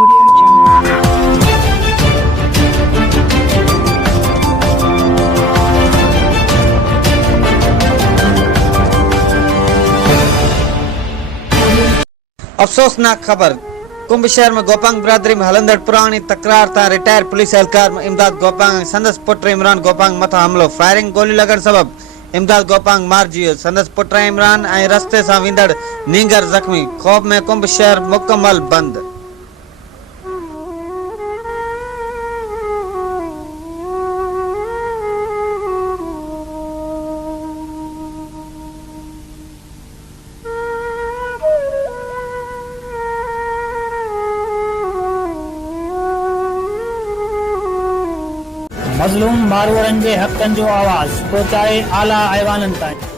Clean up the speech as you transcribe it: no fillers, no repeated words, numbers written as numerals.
Audio Jungle. अफ़सोसनाक ख़बर कुंभ शहर में गोपांग बिरादरी में हलंदड़ पुरानी तकरार तां रिटायर पुलिस एहलकार इमदाद गोपांग संदस पुट इमरान गोपांग मथा हमलो फायरिंग गोली लगन सबब इमदाद गोपांग मारिजी वियो। संदस पुट इमरान ऐं रस्ते सां वेंदड़ नींगर ज़ख़्मी। खौफ़ में कुंभ शहर मुकम्मल बंद। मज़लूम मारवड़नि जे हक़नि जो आवाज़ पहुचाए आला ऐवाननि ताईं।